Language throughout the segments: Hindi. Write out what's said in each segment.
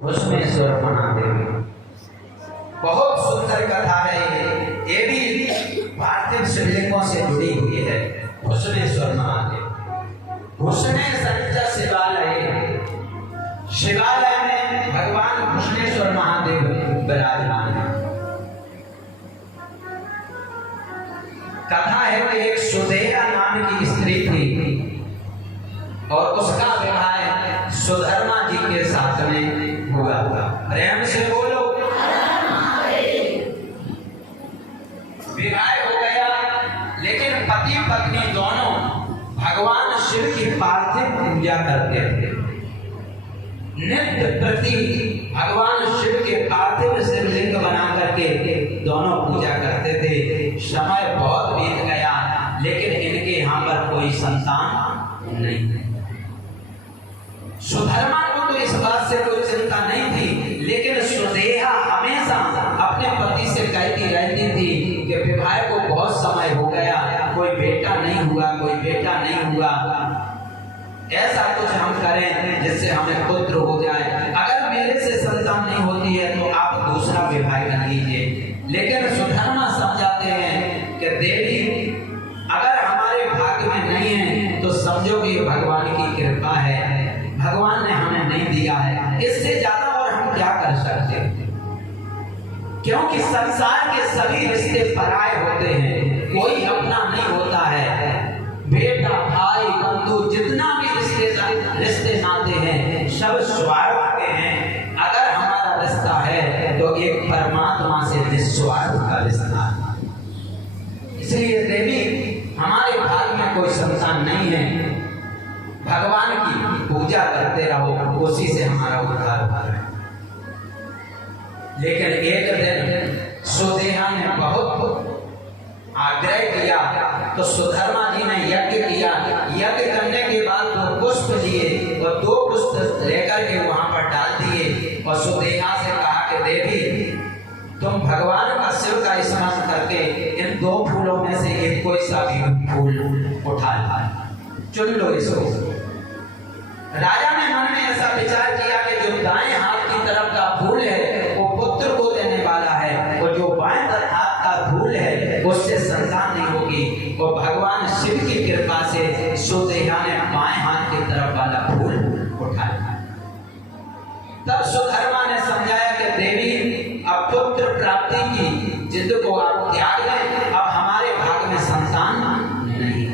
भस्मेश्वर महादेव। बहुत सुंदर कथा है ये भी पार्थिव शिवलिंगों से जुड़ी हुई है। भस्मेश्वर महादेव भूषणे संच शिवालय, शिवालय में भगवान भस्मेश्वर महादेव विराजमान है। कथा है वो एक सुदेहा नाम की स्त्री थी और उसका विवाह सुधर्मा जी के साथ में हुआ था। प्रेम से बोलो। विवाह हो गया, लेकिन पति पत्नी दोनों भगवान शिव की पार्थिव पूजा करते थे। नित्य प्रति भगवान शिव के पार्थिव शिवलिंग बना करके दोनों पूजा करते थे। समय बहुत बीत गया, लेकिन इनके यहाँ पर कोई संतान नहीं। सुधर्मा को तो इस बात से कोई चिंता नहीं थी, लेकिन सुदेहा हमेशा अपने पति से कहती रहती थी कि विवाह को बहुत समय हो गया, कोई बेटा नहीं हुआ, कोई बेटा नहीं हुआ, ऐसा कुछ हम करें जिससे हमें पुत्र हो जाए। अगर मेरे से संतान नहीं होती है तो आप दूसरा विवाह कर लीजिए। लेकिन सुधर्मा समझाते हैं कि देवी अगर हमारे भाग्य में नहीं है तो समझो कि भगवान की कृपा है, भगवान ने हमें नहीं दिया है, इससे ज्यादा और हम क्या कर सकते हैं। क्योंकि संसार के सभी रिश्ते पराये होते हैं, कोई अपना नहीं होता है। बेटा भाई बंधु जितना भी रिश्ते नाते हैं सब स्वार्थ के हैं। अगर हमारा रिश्ता है तो एक परमात्मा से निस्वार्थ का रिश्ता है। इसलिए देवी हमारे भाग में कोई संतान नहीं है, भगवान की पूजा करते रहो, उसी से हमारा उद्धार होगा। लेकिन एक दिन सुदेहा ने बहुत आग्रह किया तो सुधर्मा जी ने यज्ञ किया। यज्ञ करने के बाद वो पुष्प लिए और 2 पुष्प लेकर के वहां पर डाल दिए और सुदेहा से कहा कि देवी तुम भगवान का शिव का स्मरण करके इन 2 फूलों में से एक कोई सा भी फूल उठा ला, चुन लो इसको। राजा ने मन में ऐसा विचार किया कि जो दाएं हाथ की तरफ का फूल है वो पुत्र को देने वाला है और जो बाएं हाथ का फूल है उससे संतान नहीं होगी। और भगवान शिव की कृपा से सुदेहा ने बाएं हाथ की तरफ वाला फूल उठाया। तब सुधर्मा ने समझाया कि देवी अब पुत्र प्राप्ति की जिद को आप त्याग लें, अब हमारे भाग में संतान नहीं।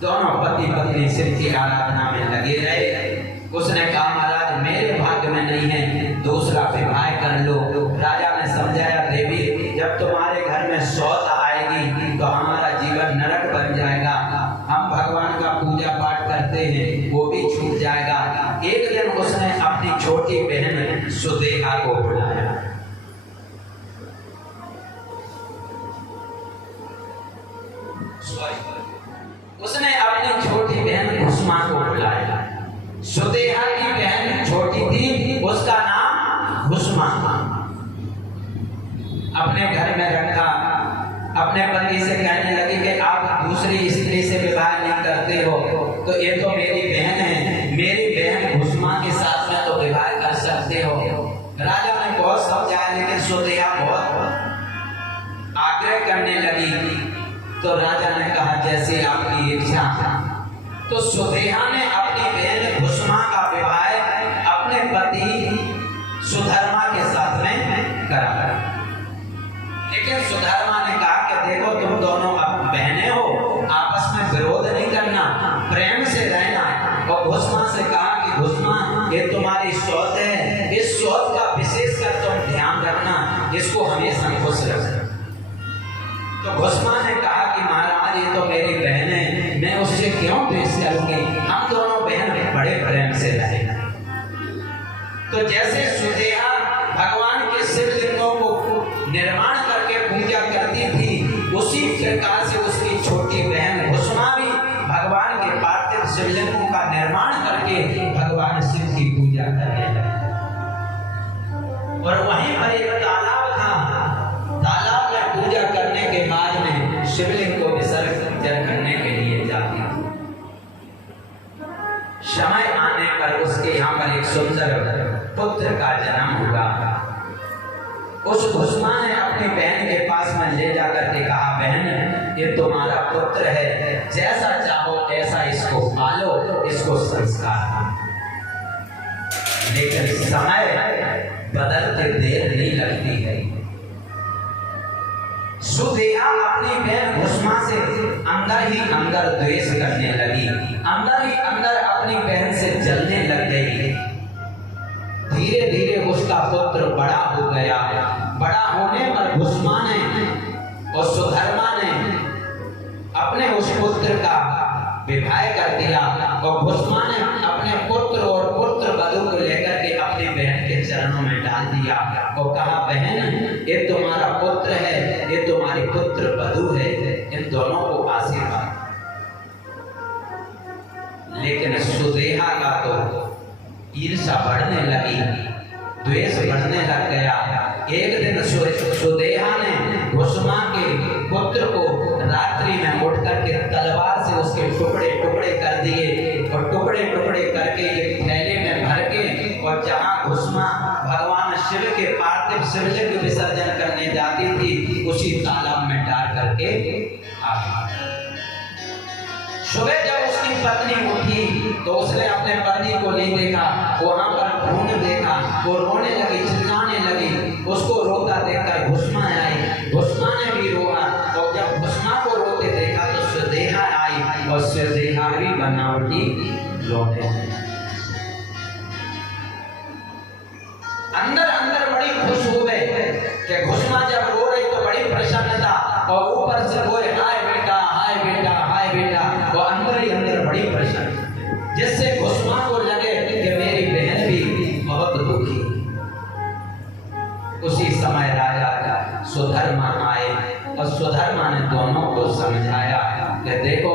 दोनों पति पत्नी शिव की आराधना में लगे रहे। उसने कहा महाराज मेरे भाग्य में नहीं है, दूसरा विवाह कर लो। राजा ने समझाया देवी जब तुम्हारे घर में सौत आएगी तो हमारा जीवन नरक बन जाएगा, हम भगवान का पूजा पाठ करते हैं वो भी छूट जाएगा। एक दिन उसने अपनी छोटी बहन सुदेहा को बुलाया। उसने अपनी छोटी बहन भस्मा को बुलाया। सुदेहा की बहन छोटी थी, उसका नाम भस्मा। अपने घर में रखा, अपने पति से कहने लगी कि आप दूसरी स्त्री से विवाह नहीं करते हो तो ये तो मेरी बहन है, मेरी बहन भस्मा के साथ में तो विवाह कर सकते हो। राजा ने बहुत समझाया, लेकिन सुदेहा बहुत आग्रह करने लगी। तो राजा ने कहा जैसे आपकी इच्छा। तो सुदेहा ने अपनी बहन भस्मा का विवाह अपने पति सुधर्मा के साथ में करा। लेकिन सुधर्मा ने कहा कि देखो तुम दोनों अब बहनें हो, आपस में विरोध नहीं करना, प्रेम से रहना। और भस्मा से कहा कि भस्मा ये तुम्हारी सौत है, इस सौत का विशेष कर तुम ध्यान रखना, इसको हमेशा खुश रखना। तो भस्मा ने कहा कि महाराज ये तो मेरी बहन है, मैं उससे क्यों द्वेष करूंगी, हम दोनों बहन बड़े प्रेम से रहे। तो जैसे सुदेहा भगवान के शिवलिंगों को निर्माण करके पूजा करती थी, उसी प्रकार से उसकी छोटी बहन भस्मा भी भगवान के पार्थिव शिवलिंगों का निर्माण करके भगवान शिव की पूजा करने लगी। और वहीं पर एक तालाब था, तालाब में पूजा करने के बाद में शिवलिंग को विसर्जन करने के लिए जाती। समय आने पर उसके यहाँ पर एक सुंदर पुत्र पुत्र का जन्म हुआ। उस भुष्मा ने अपनी बहन के पास में ले जाकर के कहा, बहन ये तुम्हारा पुत्र है, जैसा चाहो ऐसा इसको पालो, इसको संस्कार दो। लेकिन समय बदलते देर नहीं लगती है। सुदेहा अपनी बहन भुष्मा से अंदर ही अंदर द्वेष करने लगी, अंदर ही अंदर अपनी बहन से जलने लग गई। धीरे धीरे उसका पुत्र बड़ा हो गया। बड़ा होने पर भुष्मा ने और सुधर्मा ने अपने उस पुत्र का विवाह कर दिया और भुष्मा ने अपने पुत्र और पुत्र वधू को लेकर के अपनी बहन के चरणों में डाल दिया और कहा, बहन ये तुम्हारा पुत्र है, ये तुम्हारी पुत्र वधू है, इन दोनों को आशीर्वाद। लेकिन सुदेहा का तो ईर्ष्या बढ़ने लगी, द्वेष बढ़ने लग गया। एक दिन सुदेहा ने भुष्मा के पुत्र को रात्रि में उठ करके तलवार से उसके टुकड़े टुकड़े कर दिए और टुकड़े टुकड़े करके एक थैले में भर के और जहां भुष्मा भगवान शिव के पार्थिव शिवलिंग विसर्जन करने जाती थी उसी तालाब में डाल करके आ गई। सुबह जब उसकी पत्नी उठी तो उसने अपने पति को नहीं देखा, वहां पर खून देखा, वो रोने लगी, चिल्लाने लगी। उसको रोता देखकर भुष्मा आई, भुष्मा ने भी रोआ और जब भुष्मा को रोते देखा तो सुदेहा आई और सुदेहा भी बनावटी रोने। अंदर अंदर बड़ी खुश हो गए कि भुष्मा जब रो रही तो बड़ी प्रसन्नता और ऊपर से रोए, हाय बेटा, हाय बेटा, हाय बेटा, वो अंदर ही अंदर बड़ी प्रसन्न, जिससे भुष्मा को लगे कि मेरी बहन भी बहुत दुखी। उसी समय राजा सुधर्मा आए और सुधर्मा ने दोनों को समझाया कि देखो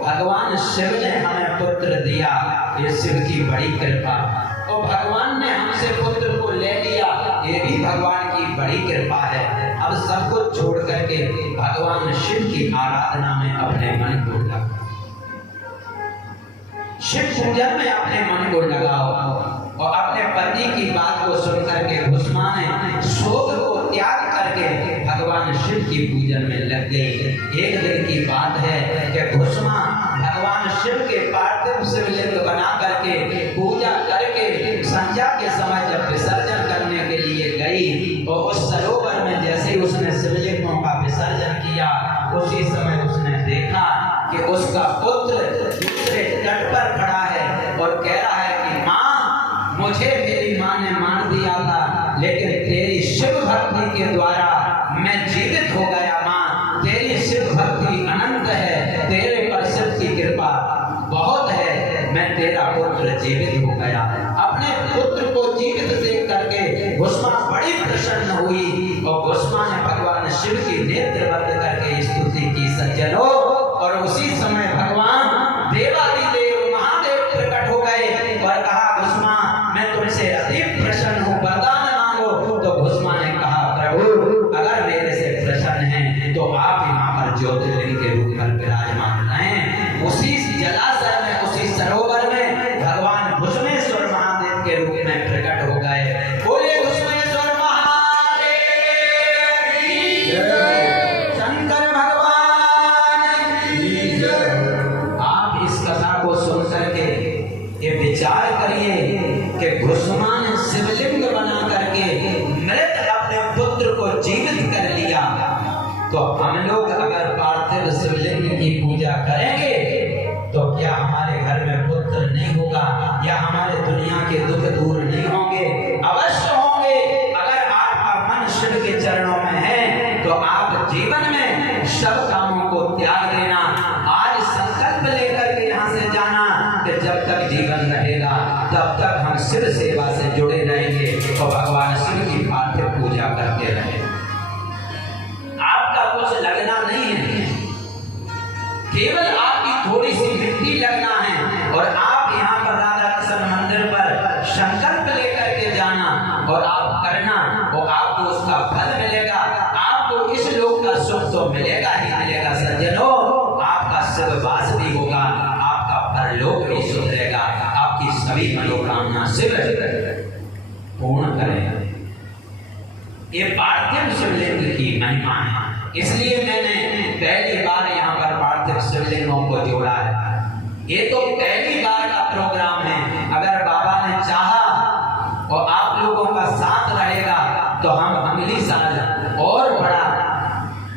भगवान शिव ने हमें पुत्र दिया, ये शिव की बड़ी कृपा, और भगवान ने हमसे पुत्र को ले लिया, ये भी भगवान की बड़ी कृपा है। अब सब कुछ छोड़ करके भगवान शिव की आराधना में अपने मन को लगाओ, शिव पूजन में अपने मन को लगाओ। और अपने पति की बात को सुनकर के भुष्मा ने शोक को त्याग करके भगवान शिव की पूजन में लग गई। एक दिन की बात है कि भुष्मा भगवान शिव के पार्थिव शिवलिंग बना करके पूजा करके संध्या के समय जब विसर्जन करने के लिए गई और उस सरोवर में जैसे ही उसने शिवलिंगों का विसर्जन किया उसी समय उसने देखा कि उसका पुत्र दूसरे तट पर खड़ा है और कह रहा है कि माँ, मुझे मेरी माँ ने मार दिया था, लेकिन तेरी शिव भक्ति के द्वारा मैं जीवित हो गया। माँ, तेरी शिव भक्ति अनंत है, तेरे पर शिव की कृपा बहुत है, मैं तेरा पुत्र जीवित हो गया। अपने पुत्र को जीवित देख करके भुष्मा बड़ी प्रसन्न हुई और भुष्मा ने भगवान शिव की नेत्र बंद करके स्तुति की सज्जनों। और उसी समय भगवान देवादिदेव महादेव प्रकट हो गए और कहा, भुष्मा मैं तुमसे अति प्रसन्न हूँ, वरदान मांगो। तो भुष्मा ने कहा, प्रभु अगर मेरे से प्रसन्न हैं तो आप यहाँ पर ज्योतिर्लिंग के रूप में विराजमान रहें। उसी जलाशय में, उसी सरोवर में भगवान भुष्मेश्वर महादेव के रूप में प्रकट हो गए। बोले भुष्मेश्वर महादेव की जय, शंकर भगवान की जय। आप इस कथा को सुन करके ये विचार करिए कि भुष्मा ने शिवलिंग बना करके मृत अपने पुत्र को जीवित कर लिया, तो हम लोग अगर पार्थिव शिवलिंग की पूजा करेंगे तो क्या हमारे घर में पुत्र नहीं होगा या हमारे दुनिया के दुख दूर नहीं होंगे? अवश्य होंगे। अगर आपका मन शिव के चरणों में है तो आप जीवन में सब कामों को त्याग देना। आज संकल्प लेकर के यहाँ से जाना कि जब तक जीवन रहेगा तब तक हम शिव सेवा से जुड़े रहेंगे और भगवान शिव की पार्थिव पूजा करते रहेंगे। आपका कुछ लगना नहीं है, केवल आपकी थोड़ी सी मिट्टी लगना है और आप यहाँ पर राधा कृष्ण मंदिर पर संकल्प लेकर के जाना और आप करना और आपको उसका फल मिलेगा। आपको इस लोक का सुख तो मिलेगा ही मिलेगा सज्जनों, आपका शिववास भी होगा, आपका परलोक भी सुधरेगा, आपकी सभी मनोकामना शिव पूर्ण करें। ये पार्थिव शिवलिंग की महिमा है, इसलिए मैंने पहली बार यहाँ पर पार्थिव शिवलिंगों को जोड़ा है। ये तो पहली बार का प्रोग्राम है। अगर बाबा ने चाहा और आप लोगों का साथ रहेगा तो हम अगली साल और बड़ा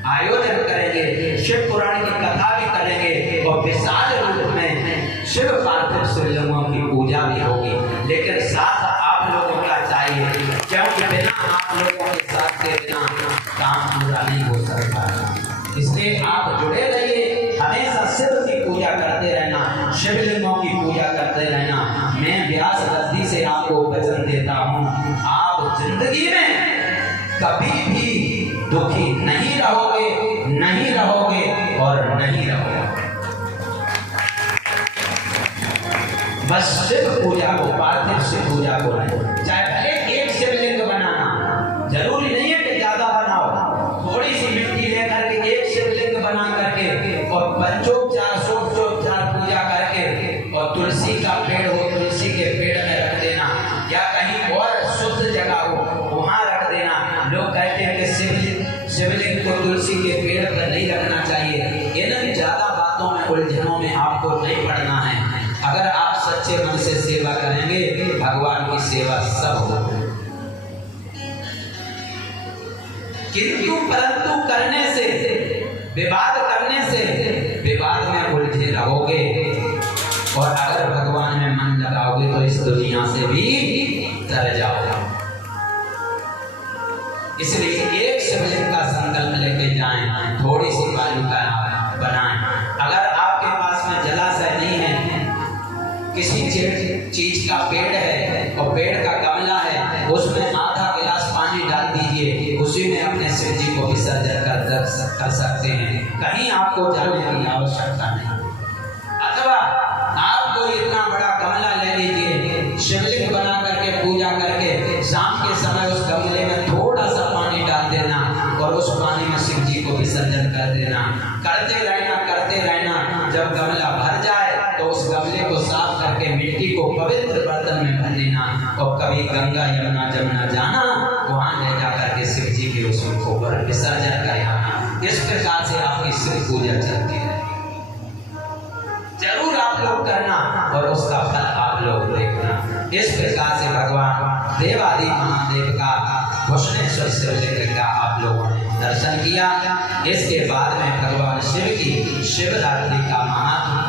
आयोजन करेंगे, शिव पुराण की कथा भी करेंगे और विशाल रूप में शिव पार्थिव शिवलिंगों की पूजा भी होगी। लेकिन साथ आप लोगों का चाहिए, क्योंकि बिना आप लोगों के साथ के बिना काम पूरा नहीं हो सकता। इसलिए आप जुड़े रहिए, हमेशा शिव की पूजा करते रहना, शिवलिंगों की पूजा करते रहना। मैं व्यास गद्दी से आपको वचन देता हूँ, आप जिंदगी में कभी भी दुखी नहीं रहोगे, नहीं रहोगे और नहीं रहोगे। बस शिव पूजा को, पार्थिव शिव पूजा को नहीं, चाहे भले एक शिवलिंग बनाना, जरूरी नहीं है कि ज्यादा बनाओ, थोड़ी सी मिट्टी लेकर के एक शिवलिंग बना करके और पंचोपचार षोडशोपचार पूजा करके और तुलसी का पेड़ हो, तुलसी के पेड़ में रख देना या कहीं और शुद्ध जगह हो वहां रख देना। लोग कहते हैं कि शिवलिंग को तुलसी के पेड़ पर नहीं रखना चाहिए। इन ज्यादा बातों में, उलझनों में आपको नहीं पड़ना है। अगर आप सच्चे मन से सेवा करेंगे, भगवान की सेवा सब होगी। किंतु परंतु करने से, विवाद करने से विवाद में उलझे रहोगे और अगर भगवान में मन लगाओगे तो इस दुनिया से भी तर जाओगे। इसलिए एक शिवलिंग का संकल्प लेके जाएं, थोड़ी सी बालू का बनाएं। अगर आपके पास में जलाशय नहीं है, किसी चीज का पेड़ है और पेड़ का गमला है, उसमें आधा गिलास पानी डाल दीजिए, उसी में अपने शिव जी को विसर्जन कर सकते हैं। कहीं आपको जाने की आवश्यकता नहीं। अथवा आप कोई इतना बड़ा गमला ले लीजिए, शिवलिंग बना करके पूजा करके शाम के समय उस गमले में थोड़ा सा पानी डाल देना और उस पानी में शिव जी को विसर्जन कर देना। करते रहना, करते रहना। जब गमला भर जाए तो उस गमले को साफ करके मिट्टी को पवित्र बर्तन में भर लेना और कभी गंगा यमुना जमुना जाना, वहां ले जा करके शिव जी के उसको विसर्जन कर आना। इस प्रकार से आपकी शिव पूजा चलती है। जरूर आप लोग करना और उसका फल आप लोग देखना। इस प्रकार से भगवान देवादि महादेव का भूषणेश्वर शिवलिंग का आप लोगों ने दर्शन किया। इसके बाद में भगवान शिव की शिवरात्रि का महात्म